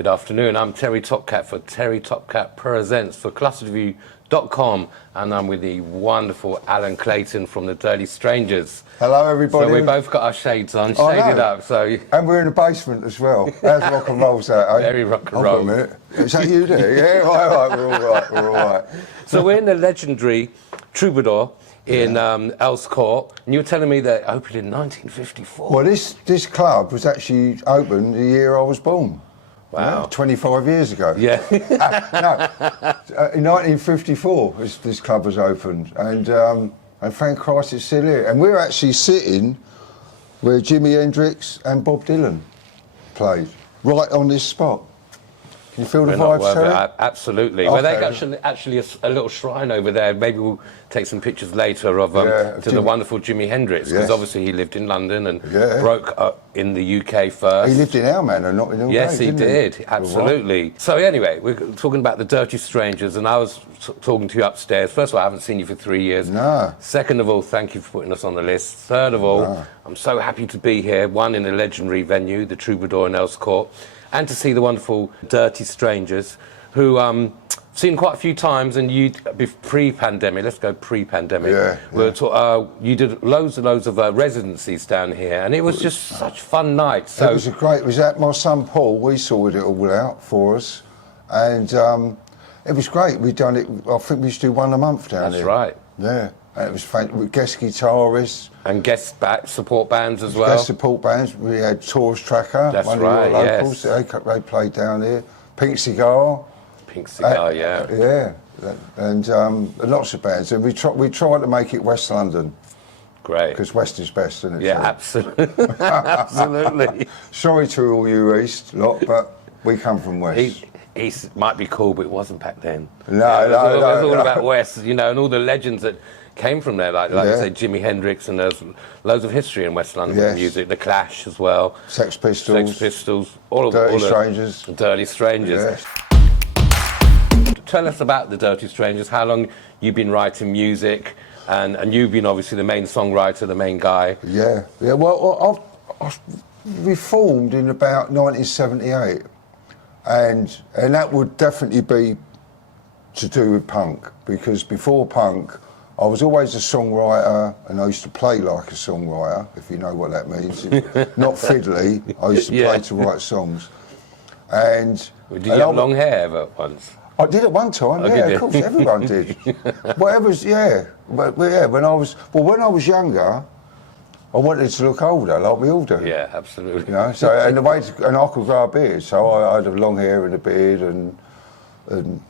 Good afternoon, I'm TerryTopCat for TerryTopCat Purrsents for Clusterview.com, and I'm with the wonderful Alan Clayton from the Dirty Strangers. Hello everybody. So we both got our shades on, shaded up. So and we're in the basement as well. How's rock and roll's that, eh? Very rock and roll. Hold on a minute. Is that you there? Yeah, right, we're all right, we're all right. So we're in the legendary Troubadour in Earls Court, and you were telling me that it opened in 1954. Well, this club was actually opened the year I was born. Wow. Yeah, 25 years ago. Yeah. In 1954 this club was opened, and thank Christ it's still here. And we're actually sitting where Jimi Hendrix and Bob Dylan played, right on this spot. Can you feel the vibes, Terry? Absolutely. Okay. Well, they've actually a little shrine over there. Maybe we'll take some pictures later of to the wonderful Jimi Hendrix, because obviously he lived in London and broke up in the UK first. He lived in our manor, not in Ilgate. Yes, he did. Absolutely. So anyway, we're talking about the Dirty Strangers, and I was talking to you upstairs. First of all, I haven't seen you for 3 years. No. Second of all, thank you for putting us on the list. Third of all, I'm so happy to be here. One, in a legendary venue, the Troubadour in Earls Court, and to see the wonderful Dirty Strangers, who I've seen quite a few times, and you, pre-pandemic, let's go pre-pandemic, you did loads of residencies down here, and it was just such fun nights. So It was at my son Paul, we sorted it all out for us, and it was great. We'd done it, I think we used to do one a month down That's here. right. Yeah, and it was fantastic, with guest guitarists. And guest support bands as well. Guest support bands. We had Tours Tracker, That's one right, of your locals. They played down here. Pink Cigar. Pink Cigar, Yeah, and lots of bands. And we tried to make it West London. Great. Because West is best, isn't it? Yeah, absolutely. Absolutely. Sorry to all you East lot, but we come from West. East might be cool, but it wasn't back then. No, it was all about West, you know, and all the legends that came from there, like you say, Jimi Hendrix, and there's loads of history in West London music. The Clash as well. Sex Pistols. Dirty Strangers. Dirty Strangers. Yes. Tell us about the Dirty Strangers. How long you've been writing music, and you've been obviously the main songwriter, the main guy. Yeah. Well, we formed in about 1978, and that would definitely be to do with punk, because before punk, I was always a songwriter, and I used to play like a songwriter, if you know what that means. Not fiddly. I used to play to write songs. And did you have long hair ever once? I did at one time, of course, everyone did. But when I was younger, I wanted to look older, like we all do. Yeah, absolutely. You know, so and I could grow a beard, so I had long hair and a beard and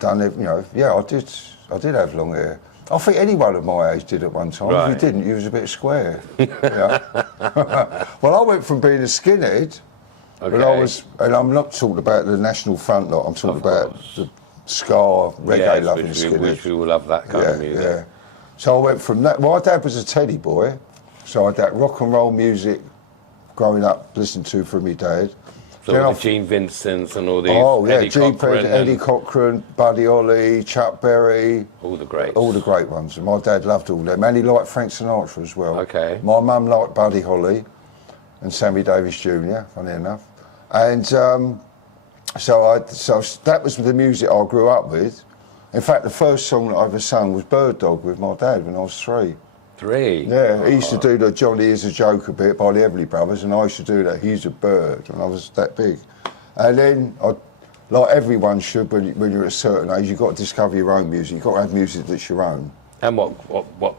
done it. You know, I did have long hair. I think anyone of my age did at one time. Right. If you didn't, you was a bit square. You know? Well, I went from being a skinhead, and I'm not talking about the National Front lot. I'm talking about the ska, reggae loving skinhead. Which we will love that kind of music. Yeah. So I went from that. My dad was a Teddy boy, so I had that rock and roll music growing up, listening to from my dad. So all the Gene Vincents and all these, Eddie Cochran, Buddy Holly, Chuck Berry. All the greats. All the great ones. And my dad loved all them. And he liked Frank Sinatra as well. Okay. My mum liked Buddy Holly and Sammy Davis Jr., funny enough. And so that was the music I grew up with. In fact, the first song that I ever sung was Bird Dog with my dad when I was 3. 3? Yeah, he used to do the Johnny Is a Joker bit by the Everly Brothers, and I used to do that He's a Bird when I was that big. And then, like everyone should, when you're at a certain age, you've got to discover your own music. You've got to have music that's your own. And what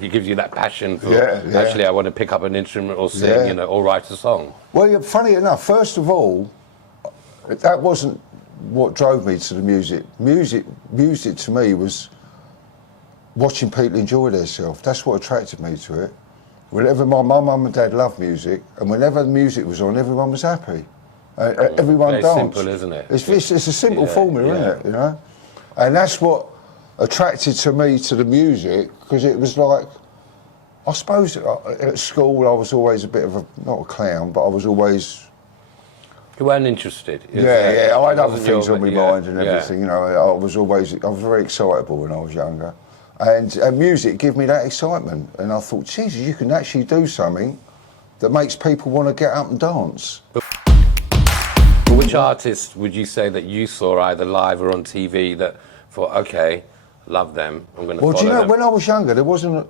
gives you that passion for, actually, I want to pick up an instrument or sing, you know, or write a song? Well, funny enough, first of all, that wasn't what drove me to the music. Music to me was watching people enjoy themselves. That's what attracted me to it. Whenever my mum and dad loved music, and whenever the music was on, everyone was happy. Everyone danced. Very simple, isn't it? It's a simple formula, isn't it? You know, and that's what attracted to me to the music, because it was like, I suppose at school I was always a bit of not a clown, but I was always. You weren't interested. I had other things on my mind and everything. You know, I was very excitable when I was younger. And music gave me that excitement, and I thought, Jesus, you can actually do something that makes people want to get up and dance. We're Which artist would you say that you saw either live or on TV that thought, okay, love them, I'm going to follow them? Well, do you know, when I was younger, there wasn't,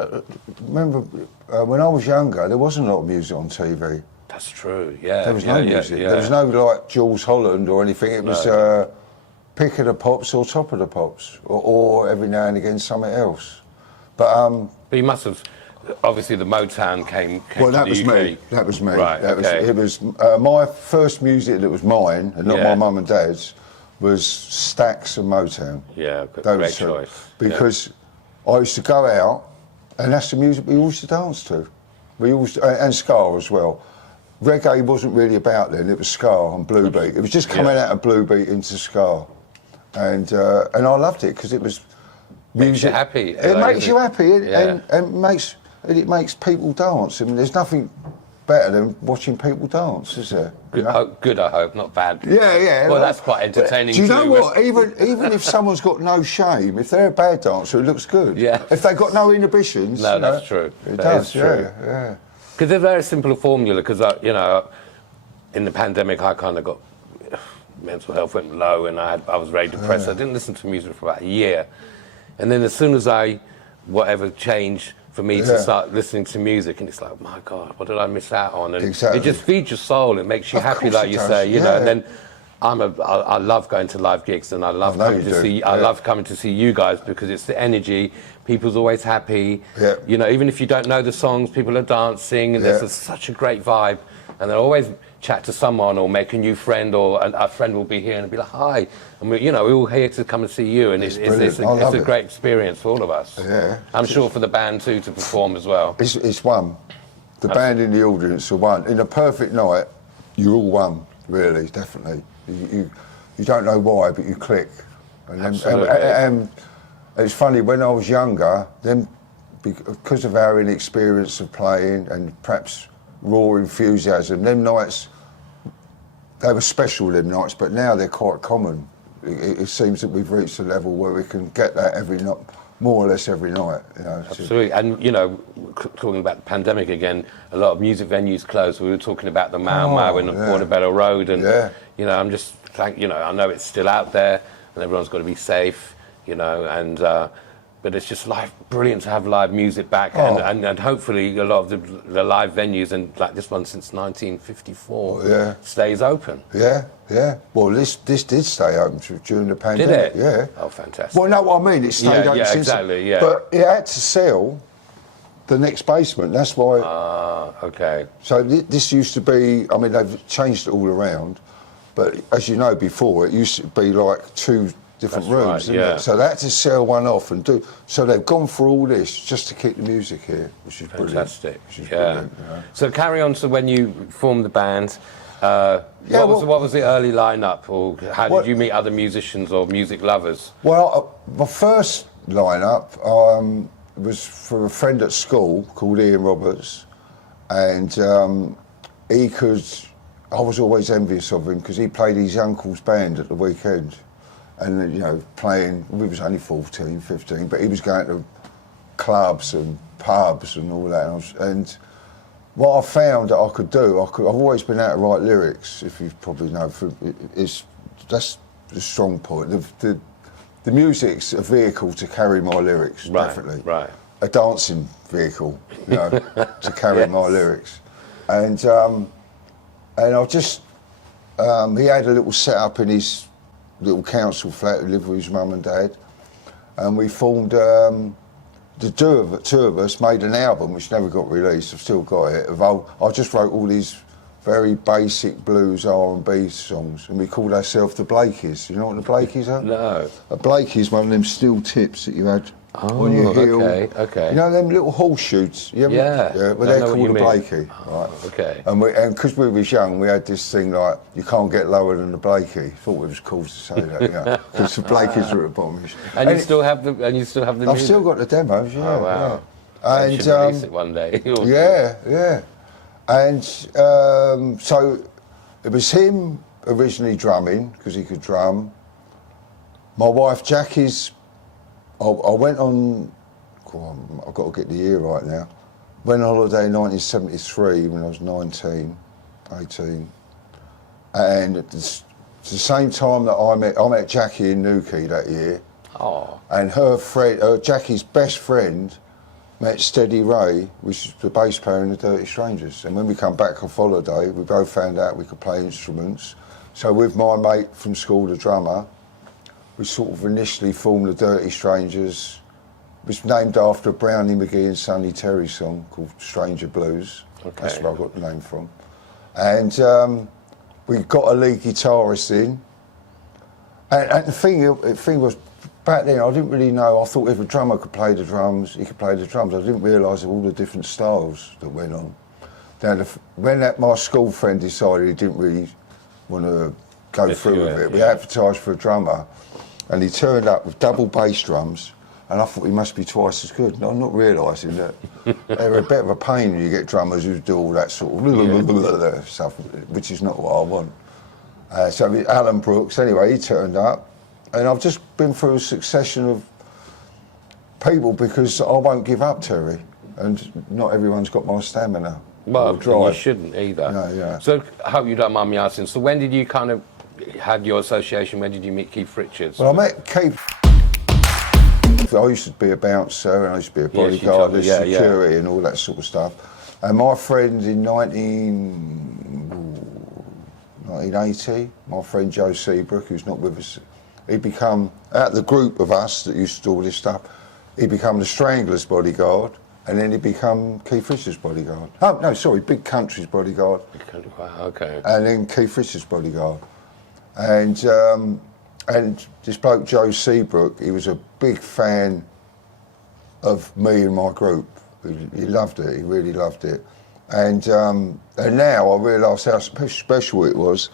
when I was younger, there wasn't a lot of music on TV. That's true, yeah. There was no music. There was no, like, Jules Holland or anything. It was Pick of the Pops or Top of the Pops, or every now and again something else. But you must have, obviously the Motown came well, to that the was UK. me. That was me. Right, okay. It was my first music that was mine, and not my mum and dad's, was Stax and Motown. Yeah, great choice. Because I used to go out, and that's the music we used to dance to. We always, and ska as well. Reggae wasn't really about then, it was ska and blue beat. It was just coming out of blue beat into ska. And I loved it because it was music. Makes you happy. It makes you happy and it makes people dance. I mean, there's nothing better than watching people dance, is there? Good, I hope, not bad. Yeah. Well, that's quite entertaining. Do you know too, what? Even if someone's got no shame, if they're a bad dancer, it looks good. Yeah. If they've got no inhibitions. No, that's true. It that does, is true. Yeah. Because they're a very simple formula, because, in the pandemic, I kind of got, mental health went low and I was very depressed. I didn't listen to music for about a year. And then as soon as whatever changed for me to start listening to music, and it's like, my God, what did I miss out on? And it just feeds your soul, it makes you happy, like you say, you know. And then I love going to live gigs, and I love coming to see you guys, because it's the energy. People's always happy. Yeah. You know, even if you don't know the songs, people are dancing, and there's such a great vibe. And they'll always chat to someone or make a new friend, or a friend will be here and be like, hi. And we're all here to come and see you, and it's a great experience for all of us. Yeah. I'm sure for the band too, to perform as well. It's one. The band in the audience are one. In a perfect night, you're all one, really, definitely. You don't know why, but you click. And it's funny, when I was younger, then because of our inexperience of playing and perhaps raw enthusiasm, them nights, they were special, them nights, but now they're quite common. It seems that we've reached a level where we can get that every night, more or less every night. You know, absolutely. And, talking about the pandemic again, a lot of music venues closed. We were talking about the Mau and the Portobello Road, and, I'm just, I know it's still out there, and everyone's got to be safe. But it's just brilliant to have live music back, and hopefully a lot of the live venues, and like this one since 1954, stays open. Yeah. Well, this did stay open during the pandemic. Did it? Yeah. Oh, fantastic. Well, no, what I mean, it stayed open since. Exactly. Yeah. But it had to sell the next basement. That's why. Okay. So this used to be. I mean, they've changed it all around, but as you know, before it used to be like two different rooms, right, so they had to sell one off and do. So they've gone for all this just to keep the music here, which is fantastic. Brilliant. Brilliant, So carry on to when you formed the band. What was the early lineup, or how did you meet other musicians or music lovers? Well, my first lineup was for a friend at school called Ian Roberts, and he could. I was always envious of him because he played his uncle's band at the weekend. And, playing, we was only 14, 15, but he was going to clubs and pubs and all that. And what I found that I could do, I've always been able to write lyrics, if you probably know, that's the strong point. The music's a vehicle to carry my lyrics, definitely. Right. A dancing vehicle, to carry my lyrics. And I just, he had a little setup in his little council flat. He lived with his mum and dad, and we formed the two of us made an album which never got released. I've still got it. I just wrote all these very basic blues R&B songs, and we called ourselves the Blakeys. You know what the Blakeys are? No. A Blakey is one of them steel tips that you had on your heel. Okay. You know them little horseshoes? Yeah. Well, they're called a Blakey. Right. Okay. And because we was young, we had this thing like, you can't get lower than the Blakey. Thought it was cool to say that, because the Blakeys are at the bottom. And you still have the I've music? still got the demos, Oh, wow. And you should release it one day. Yeah. And so it was him originally drumming, because he could drum. My wife Jackie's, I went on, I've got to get the year right now, went on holiday in 1973 when I was 19, 18, and It's the same time that I met Jackie in Newquay that year. Oh. And her friend, Jackie's best friend, met Steady Ray, which is the bass player in the Dirty Strangers. And when we come back off holiday, we both found out we could play instruments. So with my mate from school, the drummer, we sort of initially formed the Dirty Strangers. It was named after a Brownie McGee and Sonny Terry song called Stranger Blues. Okay. That's where I got the name from. And we got a lead guitarist in. And the thing was, back then I didn't really know. I thought if a drummer could play the drums, he could play the drums. I didn't realise all the different styles that went on. Now, when my school friend decided he didn't really want to go through with it, we advertised for a drummer, and he turned up with double bass drums, and I thought he must be twice as good. And I'm not realising that they're a bit of a pain when you get drummers who do all that sort of stuff, which is not what I want. So Alan Brooks, anyway, he turned up, and I've just been through a succession of people because I won't give up, Terry, and not everyone's got my stamina. Well, you shouldn't either. No, yeah. So I hope you don't mind me asking, so when did you kind of had your association, when did you meet Keith Richards? Well, I met Keith. I used to be a bouncer and I used to be a bodyguard, security and all that sort of stuff. And my friend in 1980, my friend Joe Seabrook, who's not with us, he'd become, out of the group of us that used to do all this stuff, he'd become the Stranglers' bodyguard, and then he'd become Keith Richards' bodyguard. Oh, no, sorry, Big Country's bodyguard. Wow, okay. And then Keith Richards' bodyguard. And this bloke, Joe Seabrook, he was a big fan of me and my group. He loved it, he really loved it. And now I realise how special it was,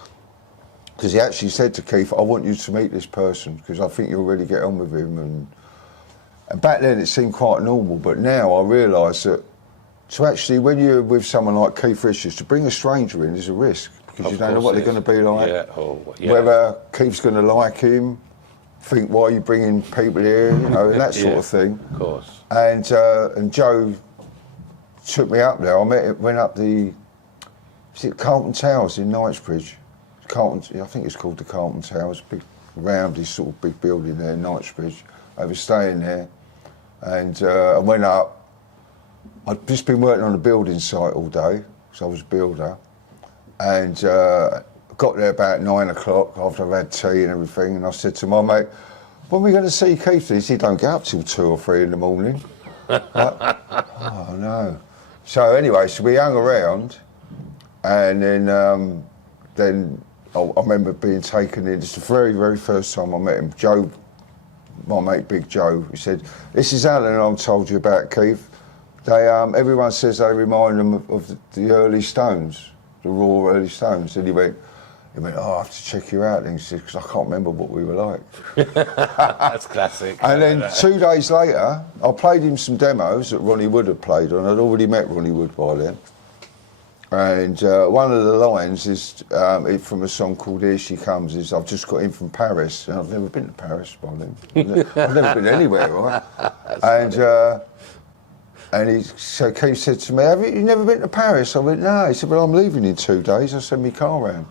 because he actually said to Keith, I want you to meet this person, because I think you'll really get on with him. And back then it seemed quite normal, but now I realise that to actually, when you're with someone like Keith Richards, to bring a stranger in is a risk, because you don't know what they're going to be like. Whether Keith's going to like him, think, why are you bringing people here, you know, and that sort of thing. Of course. And Joe took me up there. Went up the Carlton Towers in Knightsbridge. I think it's called the Carlton Towers, big roundy sort of big building there in Knightsbridge. I was staying there, and I went up. I'd just been working on a building site all day, so I was a builder, and got there about 9 o'clock after I've had tea and everything, and I said to my mate, when are we going to see Keith? He said, don't get up till 2 or 3 in the morning. Oh no. So anyway, so we hung around, and then I remember being taken in. It's the very, very first time I met him. Joe, my mate Big Joe, he said, this is Alan I told you about, Keith. They, everyone says they remind them of the early Stones, the raw early Stones. And he went, oh, I have to check you out then, because I can't remember what we were like. That's classic. And then 2 days later, I played him some demos that Ronnie Wood had played on. I'd already met Ronnie Wood by then. And one of the lines is from a song called Here She Comes, is I've just got in from Paris. And I've never been to Paris by then. I've never been anywhere, right? So Keith said to me, have you never been to Paris? I went, no. He said, well, I'm leaving in 2 days. I'll send my car round.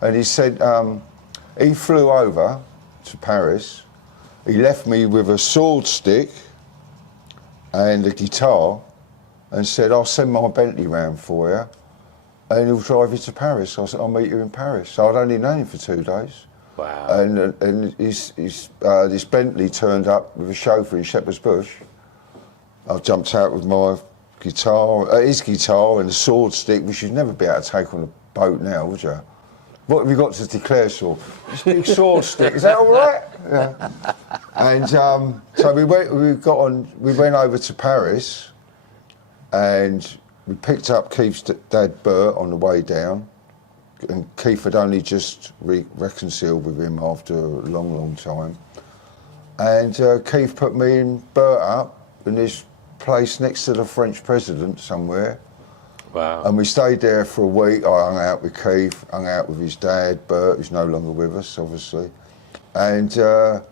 And he said, he flew over to Paris. He left me with a sword stick and a guitar and said, I'll send my Bentley round for you and he'll drive you to Paris. I said, I'll meet you in Paris. So I'd only known him for 2 days. Wow. And this Bentley turned up with a chauffeur in Shepherd's Bush. I jumped out with my guitar, his guitar and a sword stick, which you'd never be able to take on a boat now, would you? What have you got to declare, Saul? This big sword stick, is that all right? Yeah. And so we went over to Paris, and we picked up Keith's dad, Bert, on the way down, and Keith had only just reconciled with him after a long, long time. And Keith put me and Bert up in this place next to the French president somewhere. Wow. And we stayed there for a week. I hung out with Keith, hung out with his dad, Bert, who's no longer with us, obviously. And the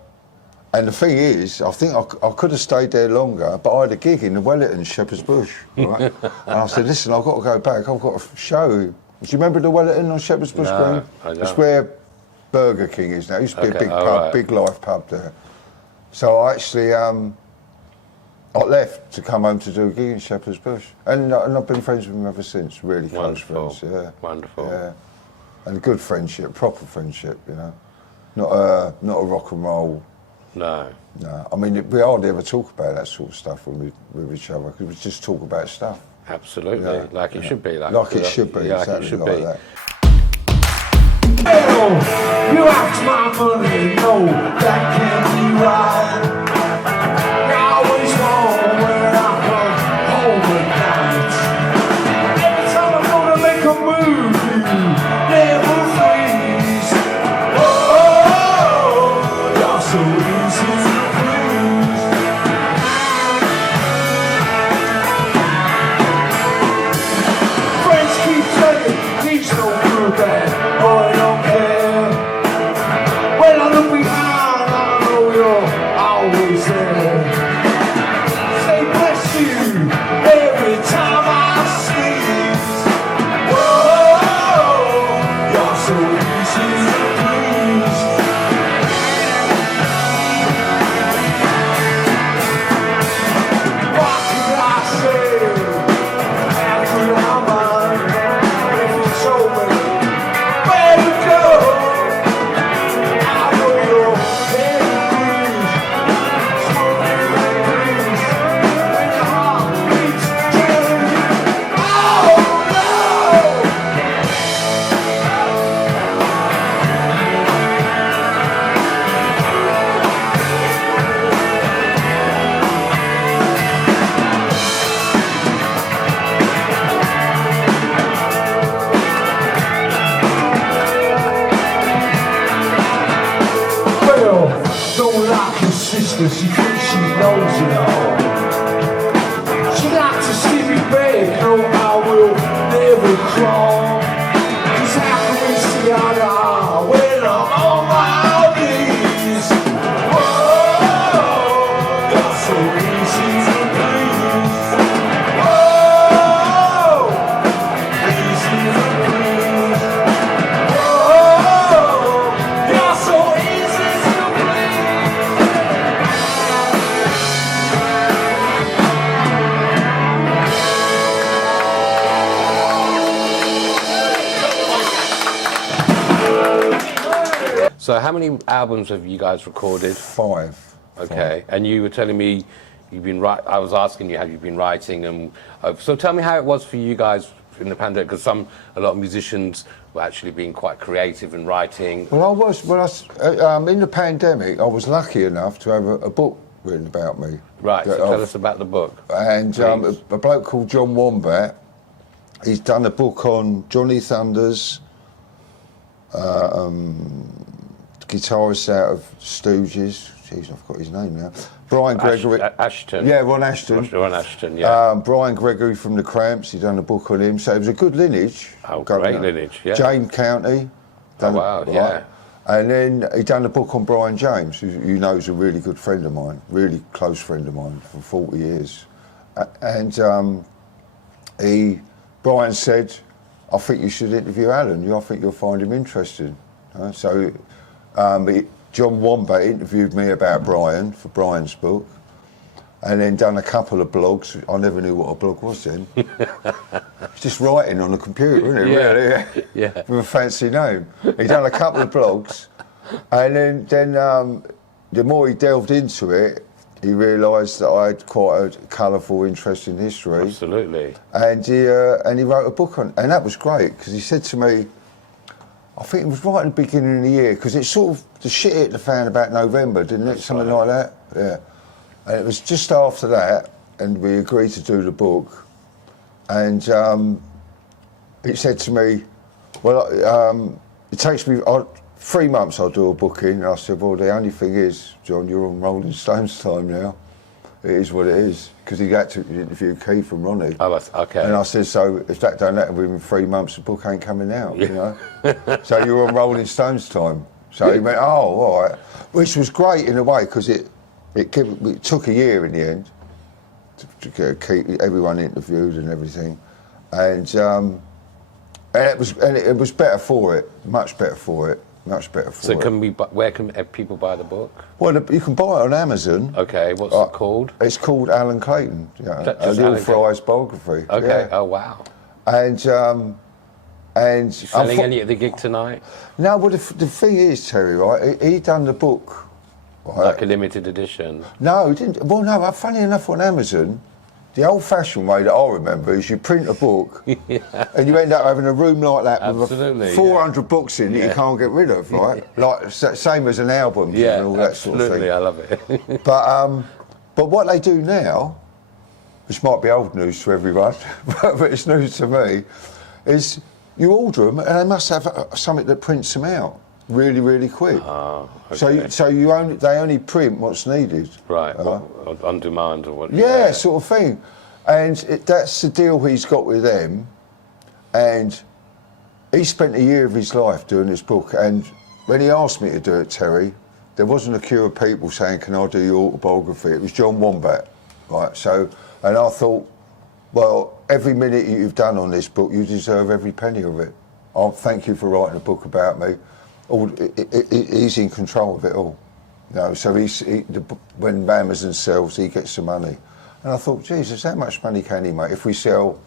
thing is, I think I could have stayed there longer, but I had a gig in the Wellington, Shepherd's Bush, right? And I said, listen, I've got to go back, I've got a show. Do you remember the Wellington on Shepherd's Bush Green? I don't. It's where Burger King is now. It used to be a big all pub, right. big life pub there. So I actually I left to come home to do a gig in Shepherd's Bush, and I've been friends with him ever since. Really close friends. Yeah. Wonderful. Yeah. And a good friendship, proper friendship. You know, not a rock and roll. No. No, I mean we hardly ever talk about that sort of stuff when we with each other, because we just talk about stuff. Absolutely, Yeah, like it should be. Like it should be, yeah, exactly like it should like be. that. You ask my money, no, that can't be right. I always want when I come home at night. Every time I'm gonna make a move, you never freeze. Oh, you're so easy to please. Friends keep saying he's no good, bad, boy, don't care. When I look behind, I know you're always there. Say bless you every time I sneeze. Whoa, you're so easy to please. What could I say? How could I mind if you told me where to go? I know you're head breeze, smoking the breeze, when your heart beats telling you, oh no! Well, don't like your sister, she thinks she knows it all. She likes to see me beg, no, I will never crawl. 'Cause how can we see eye to eye when I'm on my knees? Whoa, you're so easy to please. Whoa, easy to please. Whoa, you're so easy to please. So, how many albums have you guys recorded? 5. Okay, and you were telling me you've been I was asking you, have you been writing? And so, tell me how it was for you guys in the pandemic, because a lot of musicians were actually being quite creative and writing. Well, in the pandemic, I was lucky enough to have a book written about me. Right. So, tell us about the book. And a bloke called John Wombat, he's done a book on Johnny Thunders, guitarist out of Stooges. Jeez, I've got his name now. Brian Gregory. Ashton. Yeah, Ron Ashton. Ron Ashton, yeah. Brian Gregory from the Cramps, he'd done a book on him. So it was a good lineage. Oh, great lineage, yeah. James County. Oh, wow, yeah. And then he'd done a book on Brian James, who you know is a really good friend of mine, really close friend of mine for 40 years. And Brian said, I think you should interview Alan. I think you'll find him interesting. So John Wombat interviewed me about Brian for Brian's book, and then done a couple of blogs. I never knew what a blog was then. It's just writing on a computer, isn't it? Yeah. Really? Yeah. With a fancy name. He done a couple of blogs, and then the more he delved into it, he realised that I had quite a colourful, interesting history. Absolutely. And he wrote a book on, and that was great because he said to me, I think it was right at the beginning of the year, because it sort of, the shit hit the fan about November, didn't it? That's Something right. like that. Yeah. And it was just after that, and we agreed to do the book. And it said to me, well, it takes me 3 months I'll do a booking. And I said, well, the only thing is, John, you're on Rolling Stones time now. It is what it is. Because he had to interview Keith and Ronnie. Oh, that's okay. And I said, so if that don't happen within 3 months, the book ain't coming out, you know? So you're on Rolling Stones time. So he went, oh, all right. Which was great in a way, because it took a year in the end to keep everyone interviewed and everything. And it was better for it, much better for it. much better for So it. where can people buy the book? Well, you can buy it on Amazon. Okay, what's it called? It's called Alan Clayton, Just the Alan authorised biography. Okay, Yeah. oh wow. And Selling any at the gig tonight? no, well, the thing is, Terry, right? He done the book. Right? Like a limited edition? No, he didn't. Well, no, funny enough, on Amazon, the old-fashioned way that I remember is you print a book and you end up having a room like that Absolutely, with 400 books in that you can't get rid of, right? Like, same as an album and all that sort of thing. I love it. But what they do now, which might be old news to everyone, but it's news to me, is you order them and they must have something that prints them out really, really quick. Oh, okay. So they only print what's needed. Right, on demand or what? Yeah, sort of thing. And that's the deal he's got with them. And he spent a year of his life doing this book. And when he asked me to do it, Terry, there wasn't a queue of people saying, can I do your autobiography? It was John Wombat, right? So, and I thought, well, every minute you've done on this book, you deserve every penny of it. Oh, thank you for writing a book about me. He's in control of it all. So when Amazon sells, he gets the money. And I thought, Jesus, how much money can he make if we sell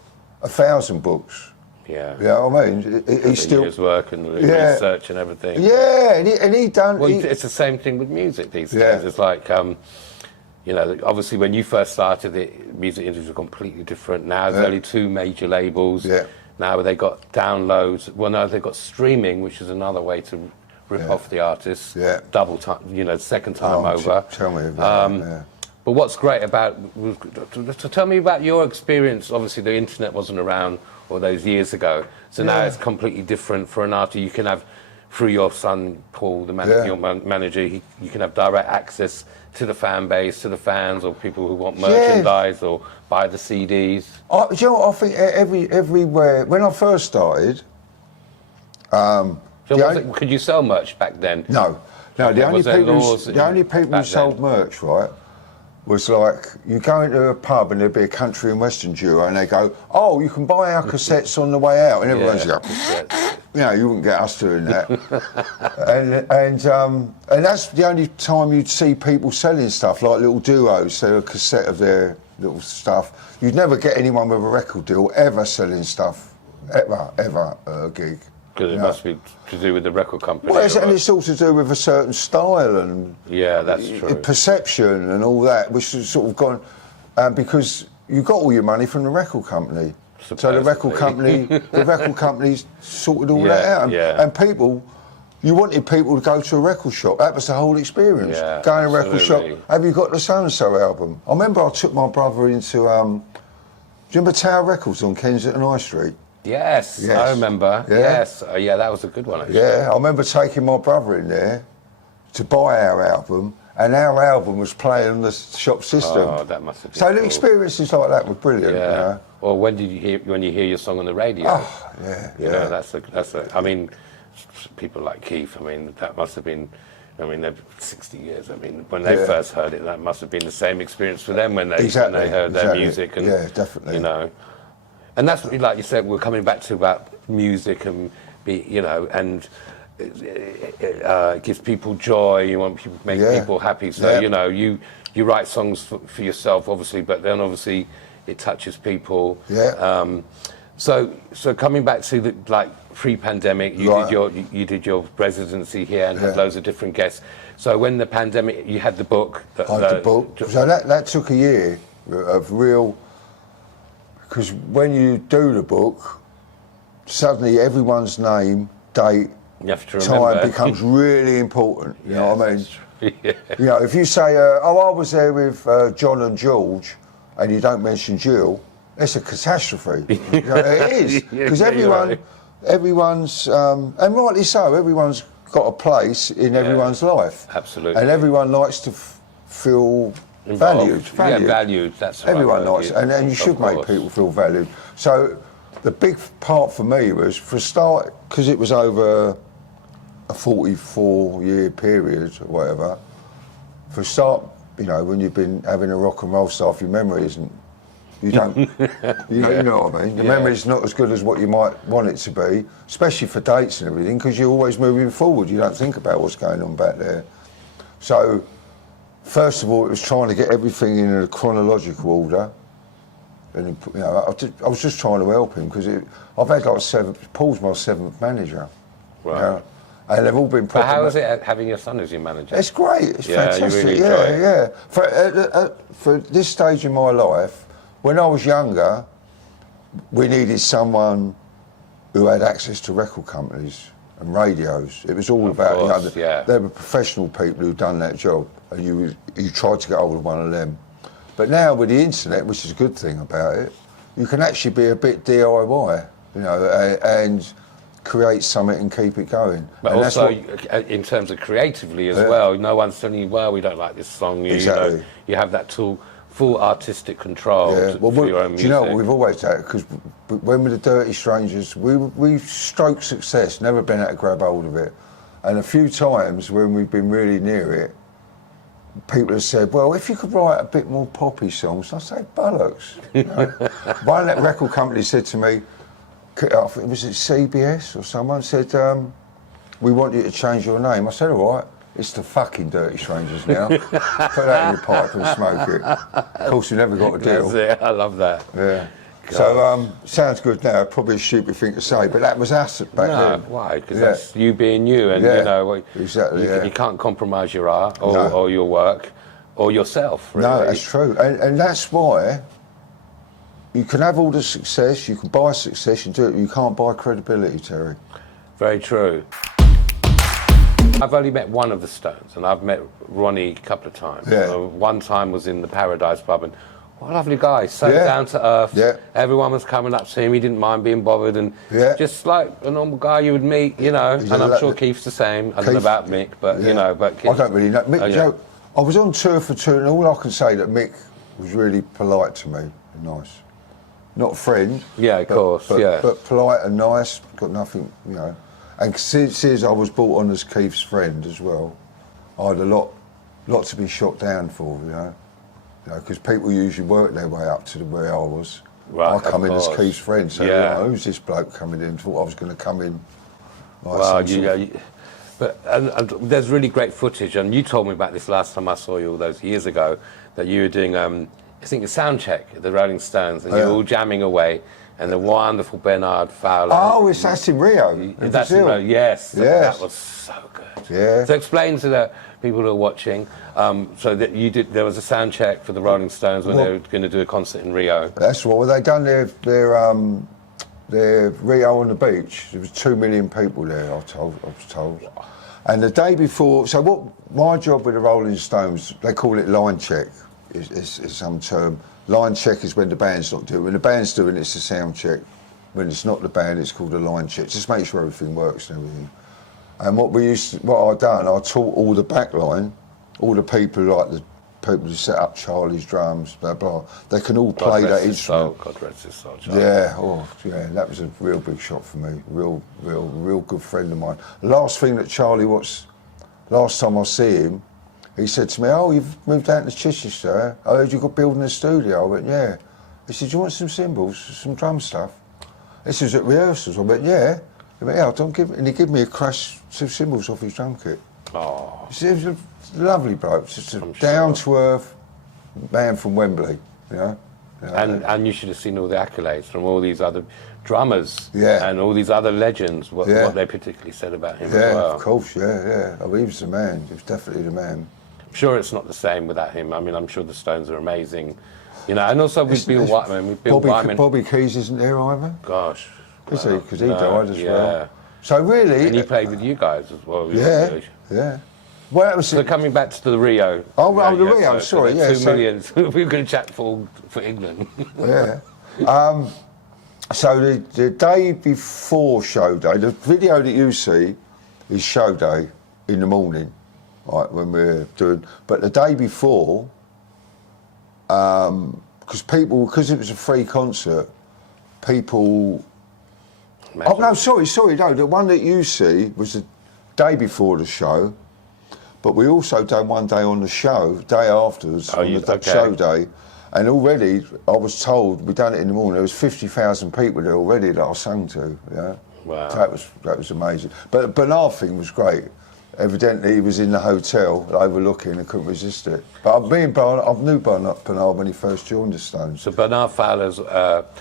1,000 books? Yeah. You know what I mean? He's still years work and research and everything. Yeah, and he done. Well, it's the same thing with music these days. Yeah. It's like, obviously when you first started, the music industry was completely different. Now there's only 2 major labels. Yeah. Now they got downloads. Well, now they've got streaming, which is another way to rip off the artists. Yeah. Double time, second time over. Tell me about it. But what's great about, so tell me about your experience. Obviously the internet wasn't around all those years ago. So now it's completely different for an artist. You can have, through your son, Paul, the your manager, you can have direct access to the fan base, to the fans, or people who want merchandise or buy the CDs. You know what, I think everywhere, when I first started... could you sell merch back then? No. The only people who sold merch, right, was like, you go into a pub and there'd be a country and western duo and they go, oh, you can buy our cassettes on the way out. And everyone's like, you wouldn't get us doing that. and that's the only time you'd see people selling stuff, like little duos, sell a cassette of their little stuff. You'd never get anyone with a record deal ever selling stuff, ever at a gig. Because it must be to do with the record company. Well, and it's all to do with a certain style and that's true. Perception and all that, which has sort of gone because you got all your money from the record company. Supposedly. So the record companies sorted all that out. And people, you wanted people to go to a record shop. That was the whole experience. Yeah, go in a record shop. absolutely. Have you got the so-and-so album? I remember I took my brother into. Do you remember Tower Records on Kensington High Street? Yes, I remember. Yeah. Yes, that was a good one, actually. Yeah, I remember taking my brother in there to buy our album, and our album was playing on the shop system. Oh, that must have been So cool. the experiences like that were brilliant. Yeah. You know? Or when you hear your song on the radio? Oh, yeah. You know, that's a. I mean, people like Keith. I mean, that must have been. I mean, they're 60 years. I mean, when they first heard it, that must have been the same experience for them when they heard their music. And, definitely. You know, and that's what, like you said, we're coming back to about music and and it gives people joy. You want people to make people happy. So you write songs for yourself, obviously, but then obviously it touches people. Yeah. So coming back to the pre-pandemic, you did your residency here and had loads of different guests. So when the pandemic, you had the book. I had the book. So that took a year of real. Because when you do the book, suddenly everyone's name, date, you have to remember. time becomes really important. You know what I mean? You know, if you say, I was there with John and George, and you don't mention Jill, it's a catastrophe. You know, it is. Because everyone's, and rightly so, everyone's got a place in everyone's life. Absolutely. And everyone likes to feel valued. Yeah, valued, that's right. Everyone likes it, and you should make people feel valued. So the big part for me was, for a start, because it was over a 44-year period or whatever, for a start, when you've been having a rock and roll stuff, your memory isn't You don't. You know what I mean? The memory's not as good as what you might want it to be, especially for dates and everything, because you're always moving forward. You don't think about what's going on back there. So, first of all, it was trying to get everything in a chronological order. And you know, I was just trying to help him because I've had like Paul's my 7th manager. Right. You know? And they've all been. But how is it having your son as your manager? It's great. It's fantastic. You really enjoy it. Yeah. For this stage in my life, when I was younger, we needed someone who had access to record companies and radios. It was all about, course, they were professional people who'd done that job, and you tried to get hold of one of them. But now with the internet, which is a good thing about it, you can actually be a bit DIY, you know, and create something and keep it going. But and also, in terms of creatively as well, no one's telling you, well, we don't like this song. Exactly. You know, you have that full artistic control for your own music. Do you know what we've always had? Because when we're the Dirty Strangers, we've stroked success, never been able to grab hold of it. And a few times when we've been really near it, people have said, well, if you could write a bit more poppy songs, I say, bollocks. You know? One of that record company said to me, was it CBS or someone said, we want you to change your name. I said, all right, it's the fucking Dirty Strangers now. Put that in your pipe and smoke it. Of course, you never got a deal. That's it. I love that. Yeah. God. So, sounds good now, probably a stupid thing to say, but that was us back then. Why? Because that's you being you, and you know, exactly, you can't compromise your art or your work or yourself, really. No, that's true. And that's why you can have all the success, you can buy success and do it, you can't buy credibility, Terry. Very true. I've only met one of the Stones, and I've met Ronnie a couple of times. Yeah. One time was in the Paradise pub, and what a lovely guy, so down to earth. Yeah. Everyone was coming up to him, he didn't mind being bothered, and just like a normal guy you would meet, you know. And I'm sure Keith's the same. I don't know about Mick, but you know. But I don't really know. Mick, Joe, I was on tour for 2, and all I can say that Mick was really polite to me and nice. Not a friend. Yeah, of course, but polite and nice, got nothing, you know. And since I was brought on as Keith's friend as well, I had a lot to be shot down for, you know. Because people usually work their way up to where I was. Right, I come in as Keith's friend, so you know, who's this bloke coming in? Thought I was going to come in. Like and there's really great footage, and you told me about this last time I saw you all those years ago, that you were doing, I think, a sound check at the Rolling Stones, and you were all jamming away, and the wonderful Bernard Fowler. Oh, that's in Rio. That's in Rio, yes. That was so good. Yeah. So explain to the people who are watching, so that there was a sound check for the Rolling Stones when they were going to do a concert in Rio. That's what they done their Rio on the beach. There was 2 million people there, I was told. And the day before, so what my job with the Rolling Stones, they call it line check, is some term. Line check is when the band's not doing. When the band's doing, it's a sound check. When it's not the band, it's called a line check. Just make sure everything works and everything. And what I taught all the back line, all the people, like the people who set up Charlie's drums, blah blah. They can all play that instrument. God rest his soul, Charlie. That was a real big shot for me. Real good friend of mine. The last thing that Charlie was, last time I see him, he said to me, "Oh, you've moved out to Chichester. I heard you got building a studio." I went, "Yeah." He said, "Do you want some cymbals, some drum stuff?" This was at rehearsals. I went, "Yeah." He went, "Yeah, and he gave me a crash, some cymbals off his drum kit. Oh. He was a lovely bloke, just a down-to-earth man from Wembley, you know. And you should have seen all the accolades from all these other drummers Yeah. and all these other legends, what they particularly said about him as Yeah, well. of course, yeah. Oh, he was the man. He was definitely the man. I'm sure it's not the same without him. I mean, I'm sure the Stones are amazing, you know. And also with Bill Wyman. Bobby Keys isn't there either. Gosh, Is he? Because he died as well. So really, and he played with you guys as well. Yeah. Well, that was so coming back to the Rio. The Rio. Sorry, 2 million. We were going to chat for England. Yeah. So the day before show day, the video that you see is show day in the morning, right, when we're doing. But the day before, because it was a free concert, people. Imagine. Oh no, sorry, no. The one that you see was the day before the show, but we also done one day on the show, day afterwards, on the show day, And already, I was told, we done it in the morning, there was 50,000 people there already that I sung to, yeah. Wow. So that was amazing. But the Bernard thing was great. Evidently, he was in the hotel overlooking and couldn't resist it. But I knew Bernard when he first joined the Stones. So Bernard Fowler's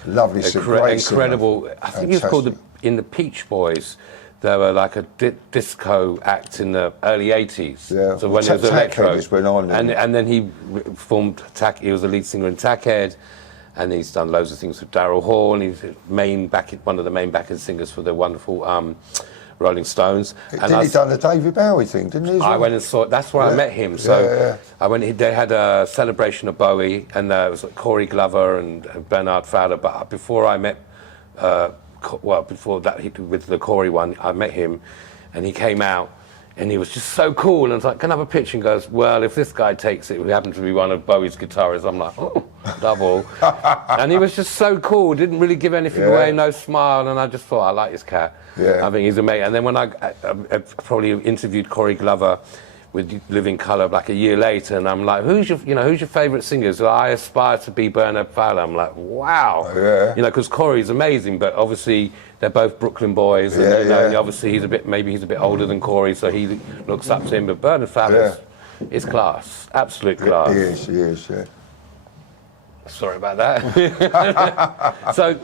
lovely, great incredible. Singer. I think he was called in the Peach Boys. They were like a disco act in the early 80s. Yeah. So when there was electro, went on, and then he formed He was the lead singer in Tackhead, and he's done loads of things with Daryl Hall. And he's one of the main backing singers for the wonderful Rolling Stones. Didn't he done the David Bowie thing, didn't he? I went and saw it. That's where I met him. So I went. They had a celebration of Bowie, and it was like Corey Glover and Bernard Fowler. But before I met, before that, with the Corey one, I met him, and he came out, and he was just so cool. And I was like, "Can I have a picture?" And goes, "Well, if this guy takes it, we happen to be one of Bowie's guitarists." I'm like, "Oh, double." And he was just so cool. Didn't really give anything away, no smile, and I just thought, I like this cat. Yeah. I think he's amazing. And then when I probably interviewed Corey Glover with Living Colour like a year later, and I'm like, who's your favourite singers? So I aspire to be Bernard Fowler. I'm like, wow. Yeah. Because Corey's amazing, but obviously they're both Brooklyn boys, and and obviously he's a bit older than Corey, so he looks up to him. But Bernard Fowler is class, absolute class. He is, yeah. Sorry about that. So,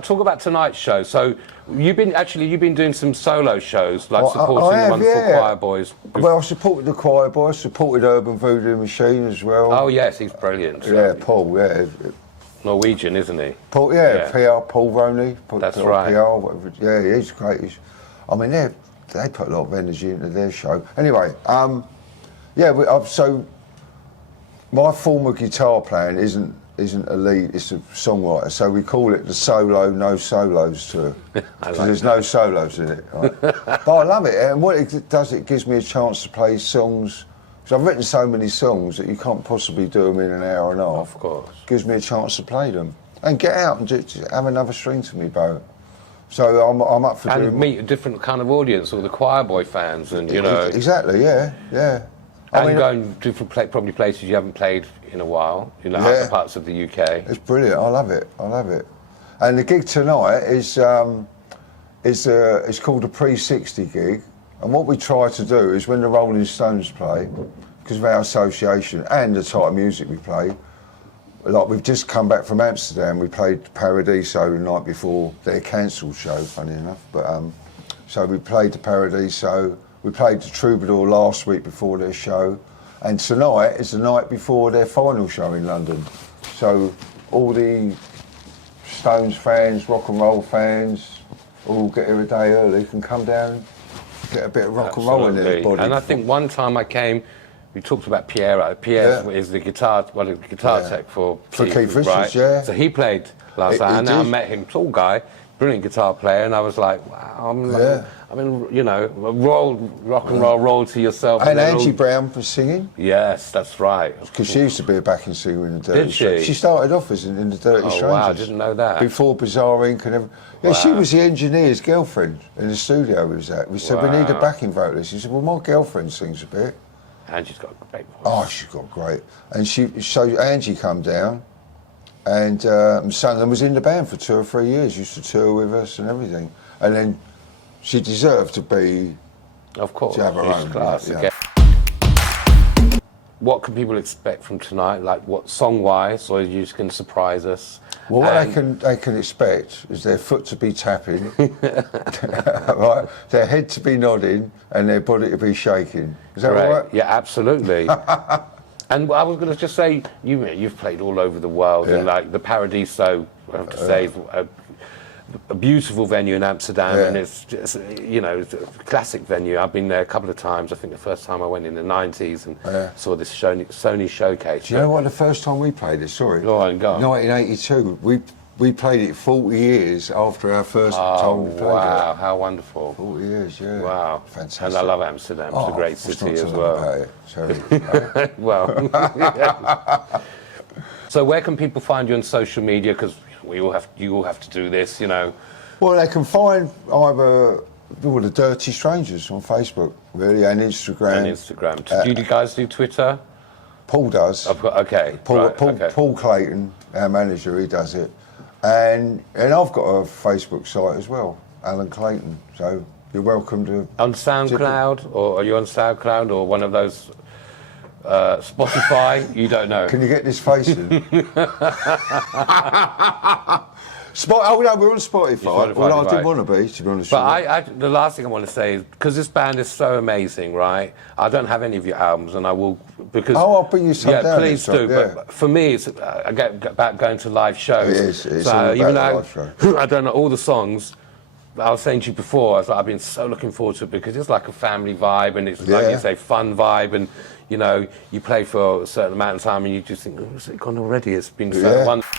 talk about tonight's show. So, you've been doing some solo shows, like supporting the wonderful Choir Boys. Well, I supported the Choir Boys, supported Urban Voodoo Machine as well. Oh yes, he's brilliant. Yeah, Paul. Yeah, Norwegian, isn't he? Paul. Yeah, PR. Paul Roney. That's right. PR. Whatever. Yeah, he's great. I mean, they put a lot of energy into their show. Anyway, so my former guitar playing isn't a lead, it's a songwriter, so we call it the solo, no solos tour. Because there's no solos in it. Right? But I love it, and what it does, it gives me a chance to play songs, because I've written so many songs that you can't possibly do them in an hour and a half. Of course. Gives me a chance to play them, and get out and have another string to me bow. So I'm up for doing... And meet a different kind of audience, all the Choir Boy fans, and Exactly, yeah. Going different probably places you haven't played in a while, other parts of the UK. It's brilliant. I love it. And the gig tonight is it's called a pre-60 gig. And what we try to do is when the Rolling Stones play, because of our association and the type of music we play, like we've just come back from Amsterdam, we played Paradiso the night before their cancelled show, funny enough. But so we played the Paradiso. We played the Troubadour last week before their show, and tonight is the night before their final show in London. So all the Stones fans, rock and roll fans, all get here a day early, can come down and get a bit of rock and roll in their body. And I think one time I came, we talked about Piero. Pierre is the guitar tech for Keith Richards, right? yeah. So he played last night, and I met him, tall guy, brilliant guitar player, and I was like, wow, rock and roll to yourself. And Angie Brown was singing. Yes, that's right. Because she used to be a backing singer in the Dirty Did she? She started off as in the Dirty Strangers. Oh wow, I didn't know that. Before Bizarre Inc. and everything. Yeah, she was the engineer's girlfriend in the studio we was at. We said, we need a backing vocalist. She said, well, my girlfriend sings a bit. Angie's got a great voice. Oh, she's got great. And so Angie come down and sang and was in the band for 2 or 3 years, used to tour with us and everything. And then she deserved to be, of course, to have her own class. Yeah. What can people expect from tonight? Like what song-wise, or you can surprise us? Well, what they can expect is their foot to be tapping, right? Their head to be nodding, and their body to be shaking. Is that right? Yeah, absolutely. And I was going to just say, you've played all over the world, and like the Paradiso, I have to say, is a beautiful venue in Amsterdam, and it's just, it's a classic venue. I've been there a couple of times. I think the first time I went in the 90s and saw this Sony showcase. Do you know what the first time we played it? Sorry. Go on, go on. 1982. We played it 40 years after our first time we played it. Wow, how wonderful. 40 years, yeah. Wow. Fantastic. And I love Amsterdam. It's a great city as well. About it. Sorry. Well. So where can people find you on social media? Because you all have to do this, Well, they can find either the Dirty Strangers on Facebook, really, and Instagram. Do you guys do Twitter? Paul does. Okay. Okay. Paul Clayton, our manager, he does it. And I've got a Facebook site as well, Alan Clayton. So you're welcome to... On SoundCloud, or are you on SoundCloud, or one of those Spotify? You don't know. Can you get this face in? Oh no, we're on Spotify. Well, I didn't want to be honest. But the last thing I want to say is, because this band is so amazing, right? I don't have any of your albums, and I will, because... Oh, I'll bring you some down. Yeah, please do. Yeah. But for me, it's about going to live shows. It is. It's so all even about though live show. I don't know all the songs, I was saying to you before, I was like, I've been so looking forward to it, because it's like a family vibe, and it's like you say, fun vibe, and you know, you play for a certain amount of time, and you just think, oh, is it gone already? It's been so wonderful.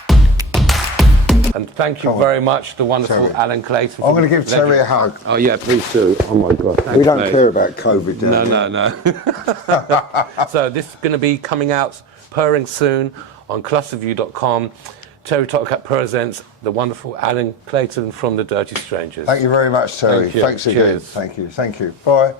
And thank you very much, the wonderful Terry. Alan Clayton. I'm going to give Terry a hug. Oh yeah, please do. Oh my God. Thanks, We don't mate. care about COVID, do we? No. So this is going to be coming out purring soon on clusterview.com. TerryTopCat Purrsents, the wonderful Alan Clayton from the Dirty Strangers. Thank you very much, Terry. Thank you. Thanks again. Cheers. Thank you. Bye.